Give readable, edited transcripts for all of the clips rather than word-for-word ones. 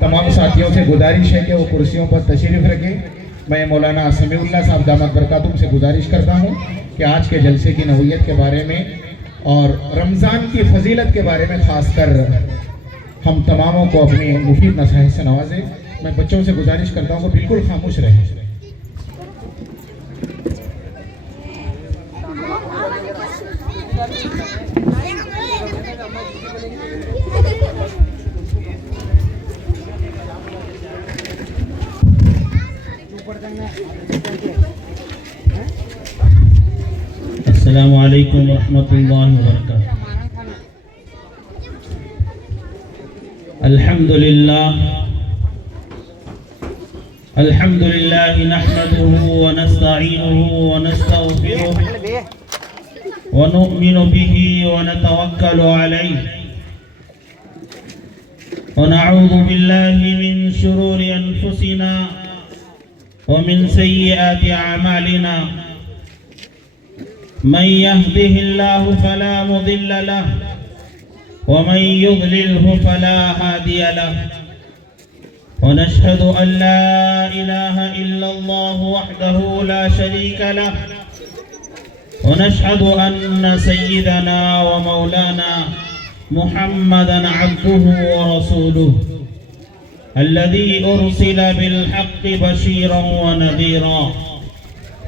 तमाम साथियों से गुजारिश है कि वो कुर्सियों पर तशरीफ़ रखें। मैं मौलाना समीउल्लाह साहब दामद बरकातुहू से गुजारिश करता हूँ कि आज के जलसे की नौइयत के बारे में और रमज़ान की फजीलत के बारे में ख़ासकर हम तमामों को अपनी मुफीद नसाइह से नवाजें। मैं बच्चों से गुजारिश करता हूँ कि बिल्कुल खामोश रहें। अस्सलामु अलैकुम रहमतुल्लाहि व बरकातुहू। अल्हम्दुलिल्लाह नहमदुहु व नस्तईनुहु व नस्तगफिरुहु व नु'मिनु बिही व नतवक्कलु अलैहि व नऊज़ु बिल्लाहि मिन शुरूरि अनफुसिना व मिन सय्यिआति अअमालिना। من يهده الله فلا مضل له ومن يضلله فلا هادي له ونشهد أن لا إله إلا الله وحده لا شريك له ونشهد أن سيدنا ومولانا محمدا عبده ورسوله الذي أرسل بالحق بشيرا ونذيرا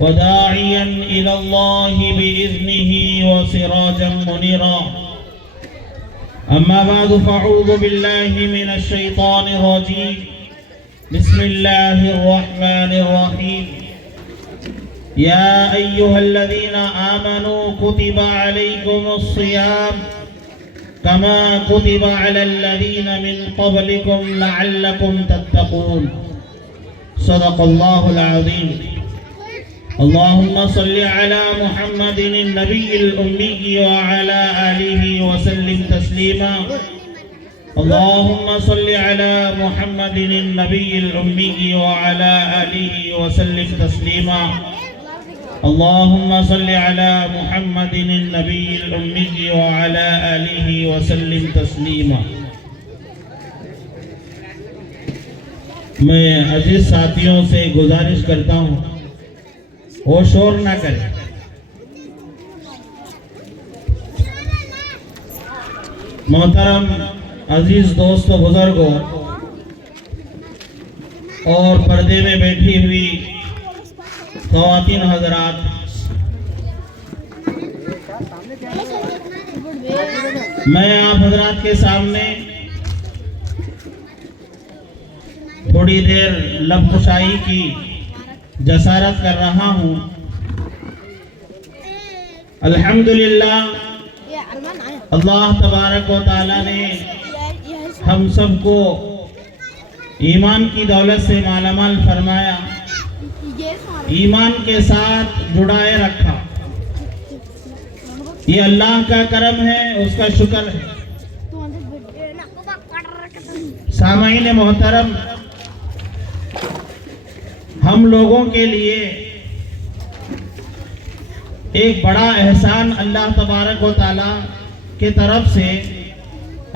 وداعيا إلى الله بإذنه وسراجا منيرا. أما بعد فأعوذ بالله من الشيطان الرجيم. بسم الله الرحمن الرحيم. يا أيها الذين آمنوا كتب عليكم الصيام كما كتب على الذين من قبلكم لعلكم تتقون. صدق الله العظيم. اللهم صل على محمد النبي الأمي وعلى آله وسلم تسليما. اللهم صل على محمد النبي الأمي وعلى آله وسلم تسليما. اللهم صل على محمد النبي الأمي وعلى آله وسلم تسليما. میں عزیز ساتھیوں سے گزارش کرتا ہوں وہ شور نہ کرے. محترم عزیز دوستو بزرگوں اور پردے میں بیٹھی ہوئی خواتین حضرات، میں آپ حضرات کے سامنے تھوڑی دیر لب کشائی کی جسارت کر رہا ہوں. الحمدللہ اللہ تبارک و تعالی نے ہم سب کو ایمان کی دولت سے مالا مال فرمایا، ایمان کے ساتھ جڑائے رکھا. یہ اللہ کا کرم ہے، اس کا شکر ہے. سامعین محترم، ہم لوگوں کے لیے ایک بڑا احسان اللہ تبارک و تعالیٰ کے طرف سے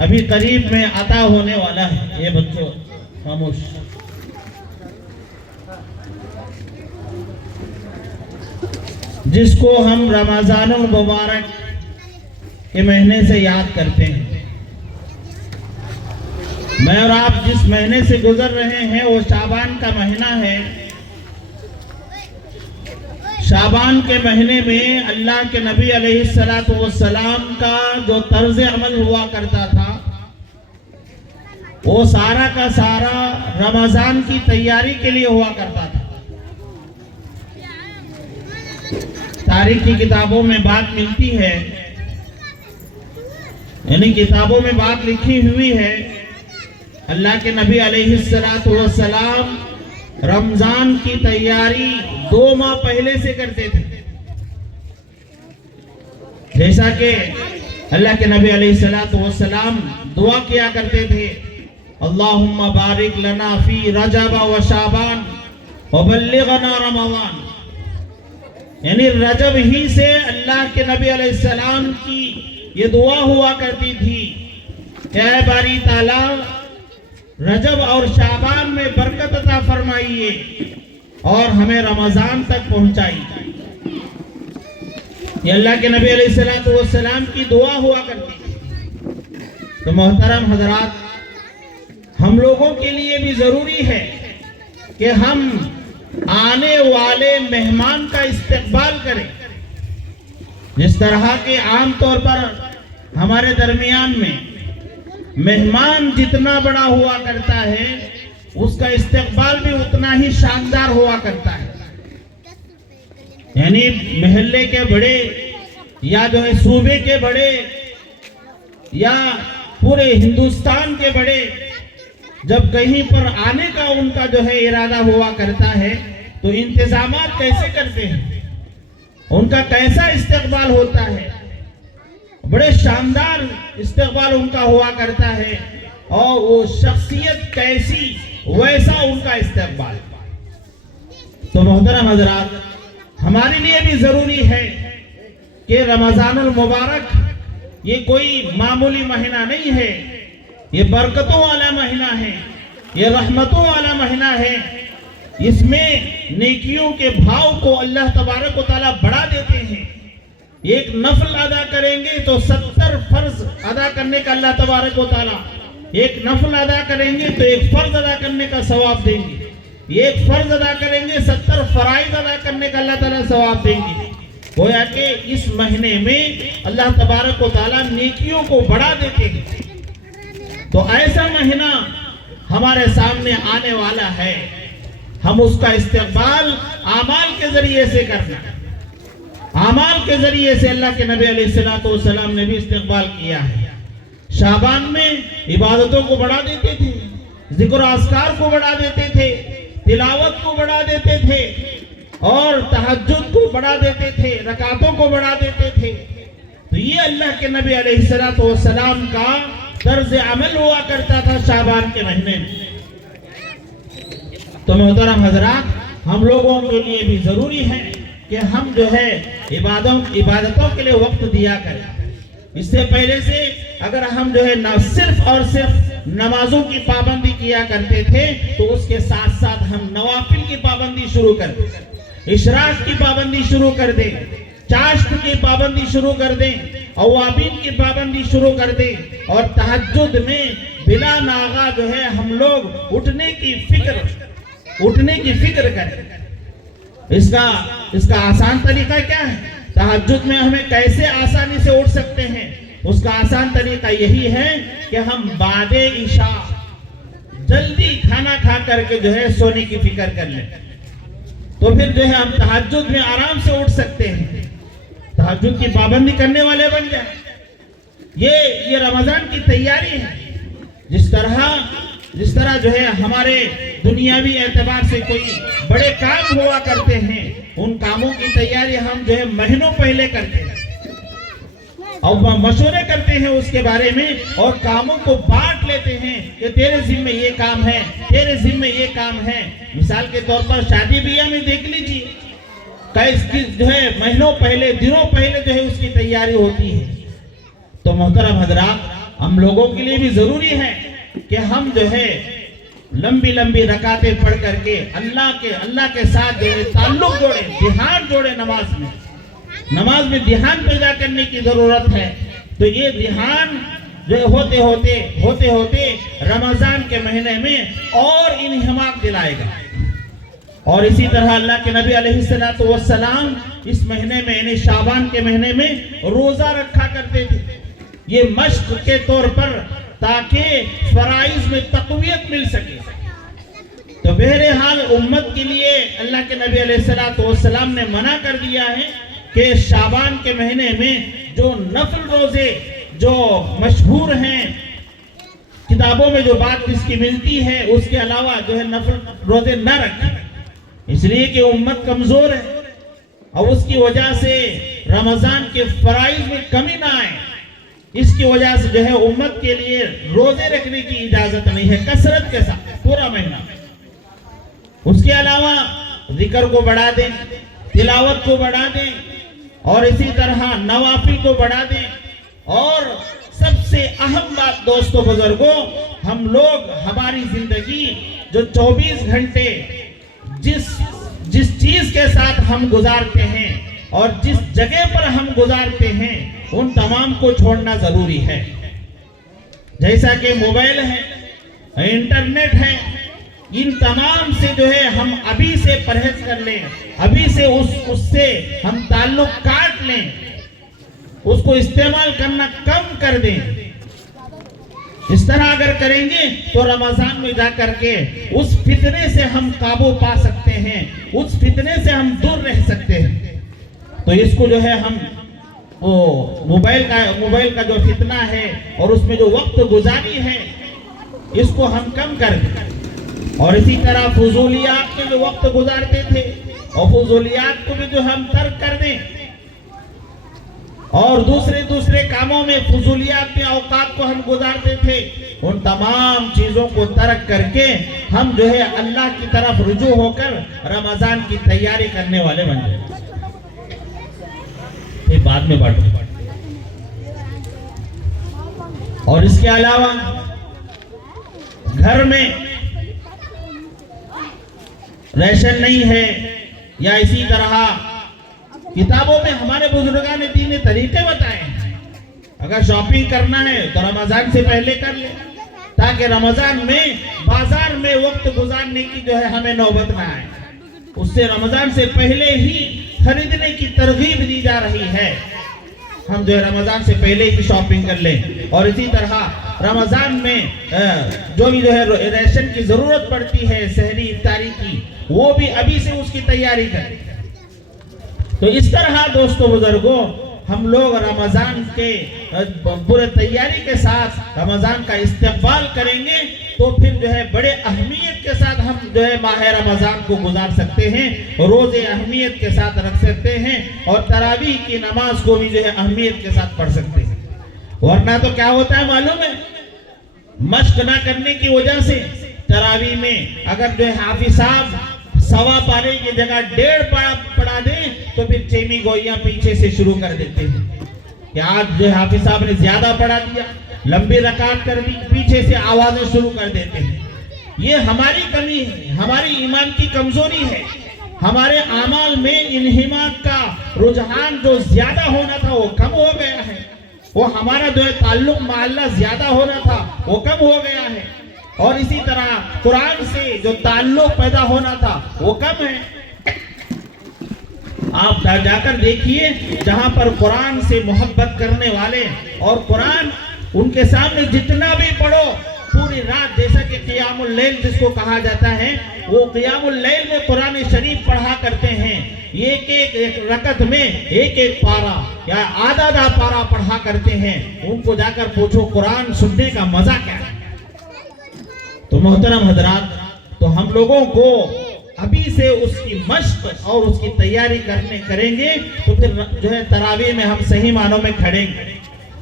ابھی قریب میں عطا ہونے والا ہے. یہ بچوں خاموش. جس کو ہم رمضان المبارک کے مہینے سے یاد کرتے ہیں. میں اور آپ جس مہینے سے گزر رہے ہیں وہ شعبان کا مہینہ ہے. شعبان کے مہینے میں اللہ کے نبی علیہ السلام کا جو طرز عمل ہوا کرتا تھا وہ سارا کا سارا رمضان کی تیاری کے لیے ہوا کرتا تھا. تاریخ کی کتابوں میں بات ملتی ہے، یعنی کتابوں میں بات لکھی ہوئی ہے، اللہ کے نبی علیہ السلام رمضان کی تیاری 2 ماہ پہلے سے کرتے تھے. جیسا کہ اللہ کے نبی علیہ السلام دعا کیا کرتے تھے، اللہم بارک لنا فی رجب و شعبان وبلغنا رمضان. یعنی رجب ہی سے اللہ کے نبی علیہ السلام کی یہ دعا ہوا کرتی تھی کہ اے باری تعالیٰ रजब और शाबान में बरकत अता फरमाइए और हमें रमजान तक पहुंचाइए। ये अल्लाह के नबी अलैहिस्सलातु वस्सलाम की दुआ हुआ करती थी। तो मोहतरम हजरात, हम लोगों के लिए भी जरूरी है कि हम आने वाले मेहमान का इस्तकबाल करें। जिस तरह के आम तौर पर हमारे दरमियान में मेहमान जितना बड़ा हुआ करता है, उसका इस्तकबाल भी उतना ही शानदार हुआ करता है। यानी महल्ले के बड़े या जो है सूबे के बड़े या पूरे हिंदुस्तान के बड़े जब कहीं पर आने का उनका जो है इरादा हुआ करता है, तो इंतजामात कैसे करते हैं, उनका कैसा इस्तकबाल होता है। बड़े शानदार इस्तकबाल उनका हुआ करता है और वो शख्सियत कैसी वैसा उनका इस्तकबाल। तो मोहतरम हजरात, हमारे लिए भी जरूरी है कि रमजानुल मुबारक ये कोई मामूली महीना नहीं है, ये बरकतों वाला महीना है, ये रहमतों वाला महीना है। इसमें नेकियों के भाव को अल्लाह तबारक व तआला बढ़ा देते हैं। एक नफल अदा करेंगे तो 70 फर्ज अदा करने का अल्लाह तबारक व तआला, एक नफल अदा करेंगे तो एक फर्ज अदा करने का सवाब देंगे, एक फर्ज अदा करेंगे 70 फराइज अदा करने का अल्लाह ताला सवाब देंगे। गोया कि इस महीने में अल्लाह तबारक व तआला नेकियों को बढ़ा देते हैं। तो ऐसा महीना हमारे सामने आने वाला है, हम उसका इस्तकबाल आमाल के जरिए से करना। आमाल के जरिए से अल्लाह के नबी अलैहिस्सलातु वस्सलाम ने भी इस्तकबाल किया है। शाबान में इबादतों को बढ़ा देते थे, जिक्र अस्कार को बढ़ा देते थे, तिलावत को बढ़ा देते थे और तहज्जुद को बढ़ा देते थे, रकातों को बढ़ा देते थे। तो ये अल्लाह के नबी अलैहिस्सलातु वस्सलाम का तर्ज अमल हुआ करता था शाबान के महीने में। तो मोहतरम हजरात, हम लोगों के लिए भी जरूरी है कि हम जो है इबादतों के लिए वक्त दिया करें। इससे पहले से अगर हम जो है न सिर्फ और सिर्फ नमाजों की पाबंदी किया करते थे, तो उसके साथ साथ हम नवाफिल की पाबंदी शुरू कर दें, इशराक की पाबंदी शुरू कर दें, चाश्त की पाबंदी शुरू कर दें, अवाबीन की पाबंदी शुरू कर दें और तहज्जुद में बिला नागा जो है हम लोग उठने की फिक्र करें। इसका आसान तरीका क्या है? तहज्जुद में हमें कैसे आसानी से उठ सकते हैं? उसका आसान तरीका यही है कि हम बादे इशा जल्दी खाना खा करके जो है सोने की फिक्र कर लें, तो फिर जो है हम तहज्जुद में आराम से उठ सकते हैं, तहज्जुद की पाबंदी करने वाले बन जाए। ये रमजान की तैयारी है। जिस तरह जो है हमारे दुनियावी एतबार से कोई बड़े काम हुआ करते हैं, उन कामों की तैयारी हम जो है महीनों पहले करते हैं और मशवरे करते हैं उसके बारे में और कामों को बांट लेते हैं कि तेरे जिम्मे ये काम है, तेरे जिम्मे ये काम है। मिसाल के तौर पर शादी ब्याह में देख लीजिए, कैसे जो है महीनों पहले, दिनों पहले जो है उसकी तैयारी होती है। तो मोहतरम हजरात, हम लोगों के लिए भी जरूरी है कि हम जो है लंबी लंबी रकातें पढ़ करके अल्लाह के साथ जो है ताल्लुक जोड़े, ध्यान जोड़े। नमाज में ध्यान पैदा करने की जरूरत है। तो ये ध्यान जो होते होते रमजान के महीने में और इन्हिमाक दिलाएगा। और इसी तरह अल्लाह के नबी अलैहिस्सलातु वस्सलाम इस महीने में यानी शाबान के महीने में रोजा रखा करते थे, ये मश्क के तौर पर, ताकि फराइज में तक़वियत मिल सके। तो बहरहाल उम्मत के लिए अल्लाह के नबी अलैहिस्सलातु वस्सलाम ने मना कर दिया है कि शाबान के महीने में जो नफल रोजे जो मशहूर हैं, किताबों में जो बात जिसकी मिलती है, उसके अलावा जो है नफल रोजे न रखें, इसलिए कि उम्मत कमजोर है और उसकी वजह से रमजान के फराइज में कमी ना आए। इसकी वजह से जो है उम्मत के लिए रोजे रखने की इजाजत नहीं है, कसरत के साथ पूरा महीना। उसके अलावा जिक्र को बढ़ा दें, तिलावत को बढ़ा दें और इसी तरह नवाफिल को बढ़ा दें और سب سے اہم بات دوستوں بزرگوں، ہم لوگ ہماری زندگی جو 24 گھنٹے جس چیز کے ساتھ ہم گزارتے ہیں اور جس جگہ پر ہم گزارتے ہیں ان تمام کو چھوڑنا ضروری ہے. جیسا کہ موبائل ہے، انٹرنیٹ ہے، ان تمام سے جو ہے ہم ابھی سے پرہیز کر لیں، ابھی سے اس سے ہم تعلق کاٹ لیں، اس کو استعمال کرنا کم کر دیں. اس طرح اگر کریں گے تو رمضان میں جا کر کے اس فتنے سے ہم قابو پا سکتے ہیں، اس فتنے سے ہم دور رہ سکتے ہیں. تو اس کو جو ہے ہم موبائل کا جو فتنہ ہے اور اس میں جو وقت گزاری ہے اس کو ہم کم کر دیں. اور اسی طرح فضولیات میں جو وقت گزارتے تھے اور فضولیات کو بھی جو ہم ترک کر دیں اور دوسرے کاموں میں فضولیات میں اوقات کو ہم گزارتے تھے، ان تمام چیزوں کو ترک کر کے ہم جو ہے اللہ کی طرف رجوع ہو کر رمضان کی تیاری کرنے والے بن جائیں. پھر بعد میں بڑھو. اور اس کے علاوہ گھر میں ریشن نہیں ہے یا اسی طرح کتابوں میں ہمارے بزرگان نے دین طریقے بتائے ہیں، اگر شاپنگ کرنا ہے تو رمضان سے پہلے کر لیں تاکہ رمضان میں بازار میں وقت گزارنے کی جو ہے ہمیں نوبت نہ آئے. اس سے رمضان سے پہلے ہی خریدنے کی ترغیب دی جا رہی ہے. ہم جو ہے رمضان سے پہلے ہی شاپنگ کر لیں. اور اسی طرح رمضان میں جو بھی جو ہے ریشن کی ضرورت پڑتی ہے سحری افطاری کی، وہ بھی ابھی سے اس کی تیاری کریں. تو اس طرح دوستو بزرگوں ہم لوگ رمضان کے پورے تیاری کے ساتھ رمضان کا استقبال کریں گے تو پھر جو ہے بڑے اہمیت کے ساتھ ہم جو ہے ماہ رمضان کو گزار سکتے ہیں، روزے اہمیت کے ساتھ رکھ سکتے ہیں اور تراویح کی نماز کو بھی جو ہے اہمیت کے ساتھ پڑھ سکتے ہیں. ورنہ تو کیا ہوتا ہے معلوم ہے، مشق نہ کرنے کی وجہ سے تراویح میں اگر جو ہے حافظ صاحب 1.25 پارے کی جگہ 1.5 پارا پڑھا دیں تو پھر چیمی گوئیاں پیچھے سے شروع کر دیتے ہیں کہ آج جو حافظ صاحب نے زیادہ پڑھا دیا، لمبی رکعت کر دی، پیچھے سے آوازیں شروع کر دیتے ہیں. یہ ہماری کمی ہے، ہماری ایمان کی کمزوری ہے. ہمارے اعمال میں انہماک کا رجحان جو زیادہ ہونا تھا وہ کم ہو گیا ہے. وہ ہمارا جو ہے تعلق مع اللہ زیادہ ہونا تھا وہ کم ہو گیا ہے. اور اسی طرح قرآن سے جو تعلق پیدا ہونا تھا وہ کم ہے. آپ جا کر دیکھیے جہاں پر قرآن سے محبت کرنے والے اور قرآن ان کے سامنے جتنا بھی پڑھو پوری رات، جیسا کہ قیام اللیل جس کو کہا جاتا ہے، وہ قیام اللیل میں قرآن شریف پڑھا کرتے ہیں. ایک رکعت میں ایک پارا یا آدھا پارا پڑھا کرتے ہیں. ان کو جا کر پوچھو قرآن سننے کا مزہ کیا ہے. تو محترم حضرات، تو ہم لوگوں کو ابھی سے اس کی مشق اور اس کی تیاری کریں گے تو پھر جو ہے تراویح میں ہم صحیح معنوں میں کھڑیں گے.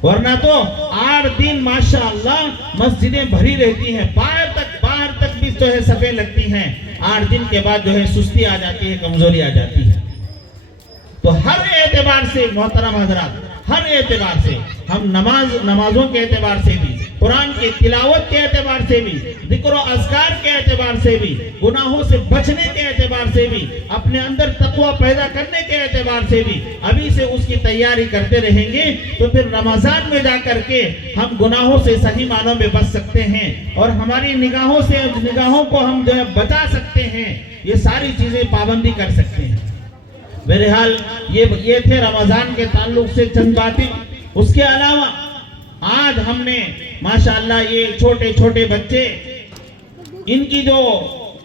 ورنہ تو 8 دن ماشاءاللہ مسجدیں بھری رہتی ہیں، باہر تک بھی جو ہے صفیں لگتی ہیں. 8 دن کے بعد جو ہے سستی آ جاتی ہے، کمزوری آ جاتی ہے. تو ہر اعتبار سے محترم حضرات، ہر اعتبار سے ہم نمازوں کے اعتبار سے بھی، قرآن کی تلاوت کے اعتبار سے بھی، ذکر و اذکار کے اعتبار سے بھی، گناہوں سے بچنے کے اعتبار سے بھی، اپنے اندر تقوی پیدا کرنے کے اعتبار سے بھی ابھی سے اس کی تیاری کرتے رہیں گے تو پھر رمضان میں جا کر کے ہم گناہوں سے صحیح معنوں میں بچ سکتے ہیں اور ہماری نگاہوں کو ہم جو ہے بچا سکتے ہیں. یہ ساری چیزیں پابندی کر سکتے ہیں. بہرحال یہ تھے رمضان کے تعلق سے چند باتیں. اس کے علاوہ آج ہم نے ماشاءاللہ یہ چھوٹے بچے ان کی جو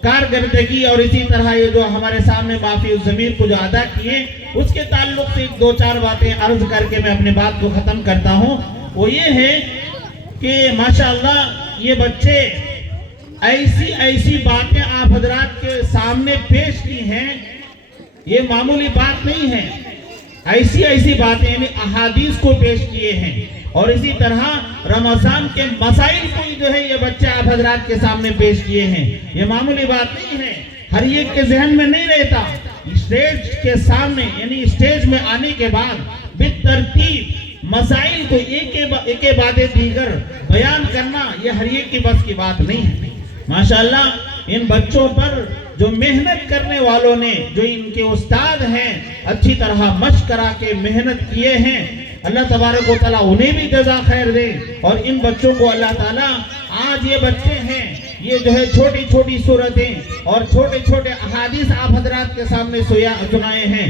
کارکردگی اور اسی طرح یہ جو ہمارے سامنے معافی الضمیر کو جو ادا کیے اس کے تعلق سے 2-4 باتیں عرض کر کے میں اپنی بات کو ختم کرتا ہوں. وہ یہ ہے کہ ماشاءاللہ یہ بچے ایسی باتیں آپ حضرات کے سامنے پیش کی ہیں، یہ معمولی بات نہیں ہے. ایسی باتیں یعنی احادیث کو پیش کیے ہیں اور اسی طرح رمضان کے مسائل کو جو ہے یہ بچے آپ حضرات کے سامنے پیش کیے ہیں. یہ معمولی بات نہیں ہے، ہر ایک کے ذہن میں نہیں رہتا. اسٹیج کے سامنے یعنی اسٹیج میں آنے کے بعد بالترتیب मसाइल को एक के बाद दीगर बयान करना ये हर एक की बस की बात नहीं है। माशाअल्लाह इन बच्चों पर जो मेहनत करने वालों ने, जो इनके उस्ताद हैं, अच्छी तरह मशक करा के मेहनत किए हैं, अल्लाह तबारक व तआला उन्हें भी जज़ा खैर दे। और इन बच्चों को अल्लाह ताला, आज ये बच्चे हैं, ये जो है छोटी छोटी सूरतें और छोटे छोटे अहादीस आप हजरात के सामने सुनाए हैं।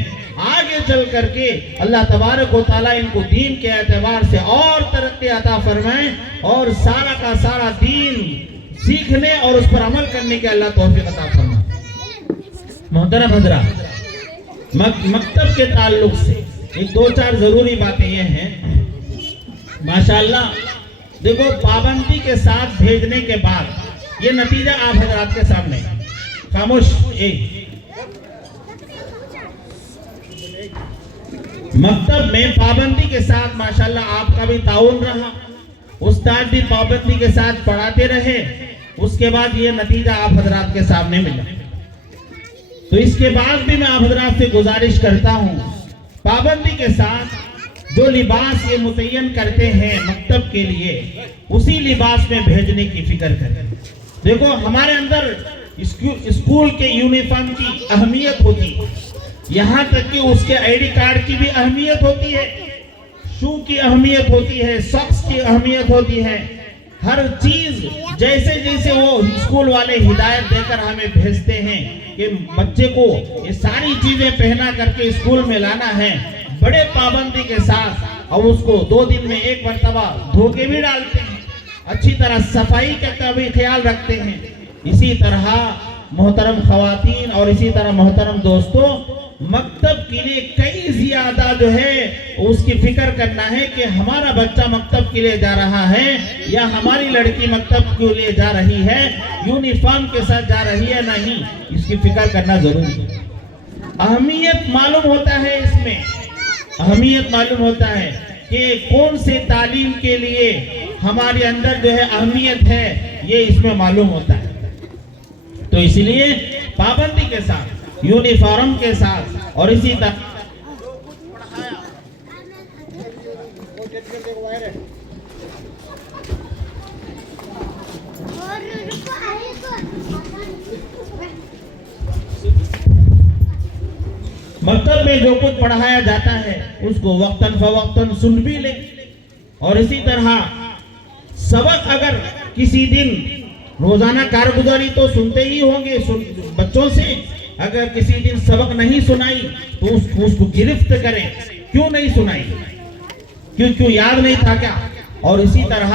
आगे चल करके अल्लाह तबारक व तआला इनको दीन के एतबार से और तरक्की अता फरमाए और सारा का सारा दीन सीखने और उस पर अमल करने के अल्लाह तौफीक अता फरमाए। मोहतरम हजरात, मकतब के ताल्लुक से एक दो चार जरूरी बातें ये हैं। माशाअल्लाह देखो, पाबंदी के साथ भेजने के बाद ये नतीजा आप हजरात के सामने। खामोश, मकतब में पाबंदी के साथ माशाअल्लाह आपका भी ताउन रहा, उस्ताद भी पाबंदी के साथ पढ़ाते रहे, उसके बाद ये नतीजा आप हजरात के सामने मिला। तो इसके बाद भी मैं आप हजरात से गुजारिश करता हूँ, पाबंदी के साथ जो लिबास ये मुतय्यन करते हैं मकतब के लिए, उसी लिबास में भेजने की फिक्र करें। देखो, हमारे अंदर स्कूल के यूनिफॉर्म की अहमियत होती है, यहाँ तक कि उसके आईडी कार्ड की भी अहमियत होती है, शू की अहमियत होती है, सॉक्स की अहमियत होती है। हर चीज जैसे जैसे वो स्कूल वाले हिदायत देकर हमें भेजते हैं कि बच्चे को ये सारी चीजें पहना करके स्कूल में लाना है, बड़े पाबंदी के साथ, और उसको 2 दिन में एक मर्तबा धो के भी डालते हैं, अच्छी तरह सफाई का भी ख्याल रखते हैं। इसी तरह मोहतरम खवातीन और इसी तरह मोहतरम दोस्तों, मकतब के लिए कई ज्यादा जो है उसकी फिक्र करना है कि हमारा बच्चा मकतब के लिए जा रहा है या हमारी लड़की मकतब के लिए जा रही है, यूनिफॉर्म के साथ जा रही है नहीं, इसकी फिक्र करना जरूरी है। अहमियत मालूम होता है, इसमें अहमियत मालूम होता है कि कौन से तालीम के लिए हमारे अंदर जो है अहमियत है, ये इसमें मालूम होता है। तो इसलिए पाबंदी के साथ, यूनिफॉर्म के साथ और इसी तरह मकतब में जो कुछ पढ़ाया जाता है उसको वक्तन फवक्तन सुन भी ले। और इसी तरह सबक अगर किसी दिन, रोजाना कारगुजारी तो सुनते ही होंगे बच्चों से, अगर किसी दिन सबक नहीं सुनाई तो उसको गिरफ्त करें, क्यों नहीं सुनाई, क्यों याद नहीं था क्या। और इसी तरह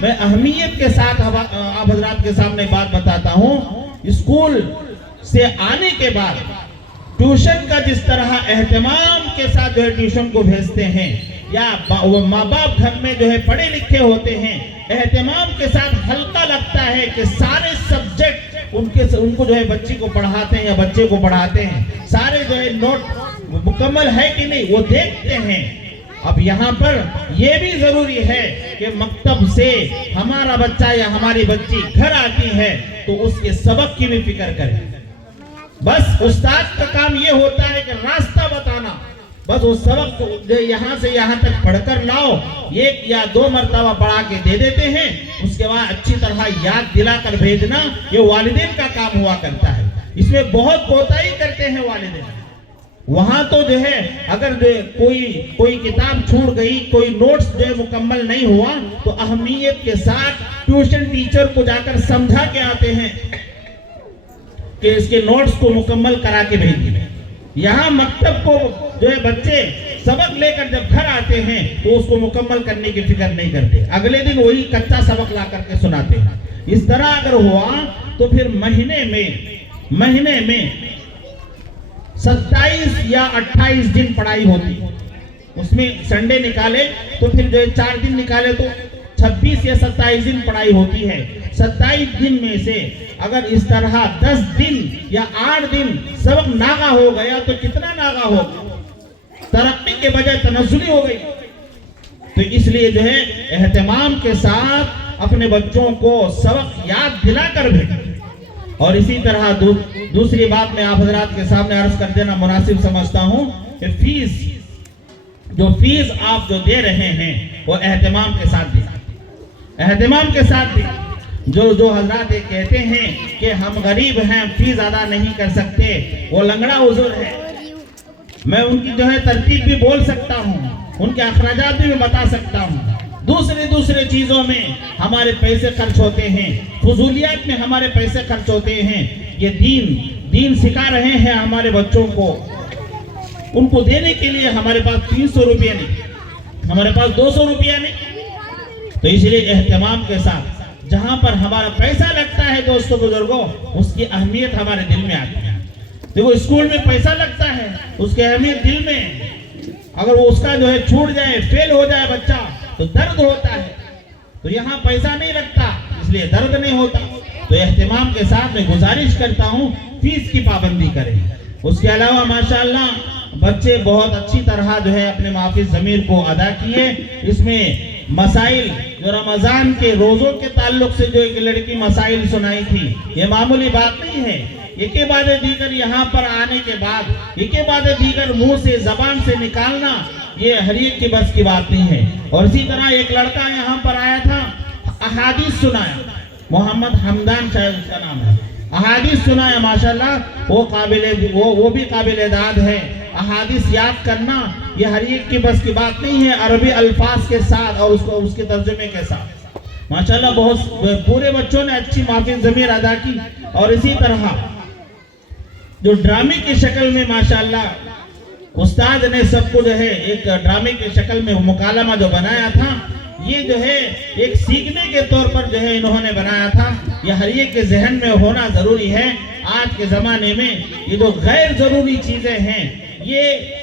मैं अहमियत के साथ आप हजरात के सामने बात बताता हूँ, स्कूल से आने के बाद ट्यूशन का जिस तरह एहतमाम के साथ जो है ट्यूशन को भेजते हैं, या माँ बाप घर में जो है पढ़े लिखे होते हैं, एहतमाम के साथ हल्का लगता है कि सारे सब्जेक्ट उनको जो है बच्ची को पढ़ाते हैं या बच्चे को पढ़ाते हैं, सारे जो है नोट मुकम्मल है कि नहीं वो देखते हैं। अब यहाँ पर यह भी जरूरी है कि मकतब से हमारा बच्चा या हमारी बच्ची घर आती है तो उसके सबक की भी फिक्र करें। बस उस्ताद का काम ये होता है कि रास्ता बताना, बस वो सबक जो यहाँ से यहाँ तक पढ़कर लाओ, 1 या 2 मरतबा पढ़ा के दे देते हैं, उसके बाद अच्छी तरह याद दिलाकर भेजना ये वालिदैन का काम हुआ करता है। इसमें बहुत कोताही करते हैं वालिदैन। वहां तो जो है अगर जो कोई किताब छूट गई, कोई नोट्स जो है मुकम्मल नहीं हुआ, तो अहमियत के साथ ट्यूशन टीचर को जाकर समझा के आते हैं कि इसके नोट्स को मुकम्मल करा के भेज दिए। यहाँ मकतब को जो है बच्चे सबक लेकर जब घर आते हैं तो उसको मुकम्मल करने की फिक्र नहीं करते, अगले दिन वही कच्चा सबक ला करके सुनाते हैं। इस तरह अगर हुआ तो फिर महीने में 27 या 28 दिन पढ़ाई होती, उसमें संडे निकाले तो फिर जो है 4 दिन निकाले तो 26 या 27 दिन पढ़ाई होती है। 27 दिन में से अगर इस तरह 10 दिन या 8 दिन सबक नागा हो गया तो कितना नागा हो, तरक्की के बजाय तनज़्ज़ुली हो गई। तो इसलिए जो है एहतमाम के साथ अपने बच्चों को सबक याद दिलाकर भेजें। और इसी तरह दूसरी बात मैं आप हजरात के सामने अर्ज कर देना मुनासिब समझता हूँ कि फीस جو فیس آپ جو دے رہے ہیں وہ اہتمام کے ساتھ دیں, اہتمام کے ساتھ دیں. جو حضرات یہ کہتے ہیں کہ ہم غریب ہیں, فیس ادا نہیں کر سکتے, وہ لنگڑا عذر ہے. میں ان کی جو ہے ترتیب بھی بول سکتا ہوں, ان کے اخراجات بھی بتا سکتا ہوں. دوسرے چیزوں میں ہمارے پیسے خرچ ہوتے ہیں, فضولیات میں ہمارے پیسے خرچ ہوتے ہیں. یہ دین سکھا رہے ہیں ہمارے بچوں کو, ان کو دینے کے لیے ہمارے پاس 300 روپیہ نہیں, ہمارے پاس 200 روپیہ نہیں. تو اس لیے اہتمام کے ساتھ جہاں پر ہمارا پیسہ لگتا ہے دوستوں بزرگوں, اس کی اہمیت ہمارے دل میں آتی ہے. دیکھو اسکول میں پیسہ لگتا ہے, اس کی اہمیت دل میں, اگر وہ اس کا جو ہے چھوٹ جائے, فیل ہو جائے بچہ تو درد ہوتا ہے. تو یہاں پیسہ نہیں لگتا اس لیے درد نہیں ہوتا. تو اہتمام کے ساتھ میں گزارش کرتا ہوں فیس کی پابندی کریں. اس کے علاوہ ماشاءاللہ بچے بہت اچھی طرح جو ہے اپنے محافظ ضمیر کو ادا کیے. اس میں مسائل جو رمضان کے روزوں کے تعلق سے جو ایک لڑکی مسائل سنائی تھی, یہ معمولی بات نہیں ہے. ایک بعد دیگر یہاں پر آنے کے بعد ایک بعد دیگر منہ سے زبان سے نکالنا یہ ہر ایک کی بس کی بات نہیں ہے. اور اسی طرح ایک لڑکا یہاں پر آیا تھا, احادیث سنایا, محمد حمدان شاید اس کا نام ہے, احادیث سنایا. ماشاءاللہ وہ بھی قابل داد ہے. احادیث یاد کرنا یہ ہر ایک کی بس کی بات نہیں ہے, عربی الفاظ کے ساتھ اور اس کے ترجمے کے ساتھ. ماشاءاللہ بہت پورے بچوں نے اچھی محافظ ضمیر ادا کی. اور اسی طرح جو ڈرامے کی شکل میں ماشاءاللہ استاد نے سب کو جو ہے ایک ڈرامے کی شکل میں مکالمہ جو بنایا تھا, یہ جو ہے ایک سیکھنے کے طور پر جو ہے انہوں نے بنایا تھا. یہ ہر ایک کے ذہن میں ہونا ضروری ہے. آج کے زمانے میں یہ جو غیر ضروری چیزیں ہیں یہ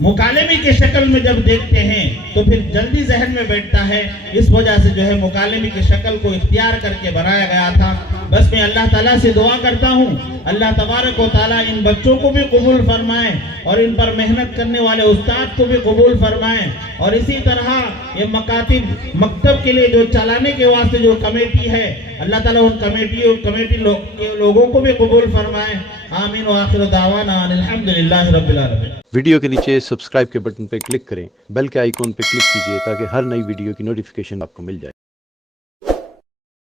مکالمے کی شکل میں جب دیکھتے ہیں تو پھر جلدی ذہن میں بیٹھتا ہے. اس وجہ سے جو ہے مکالمے کی شکل کو اختیار کر کے بنایا گیا تھا. بس میں اللہ تعالیٰ سے دعا کرتا ہوں اللہ تبارک و تعالیٰ ان بچوں کو بھی قبول فرمائے اور ان پر محنت کرنے والے استاد کو بھی قبول فرمائے. اور اسی طرح یہ مکتب کے لیے جو چلانے کے واسطے جو کمیٹی ہے, اللہ تعالیٰ ان کمیٹی کے لوگوں کو بھی قبول فرمائے. آمین و آخر دعوانا الحمدللہ رب العالمین. ویڈیو کے نیچے سبسکرائب کے بٹن پہ کلک کریں, بیل کے آئیکن پہ کلک کیجیے تاکہ ہر نئی ویڈیو کی نوٹیفیکیشن آپ کو مل جائے.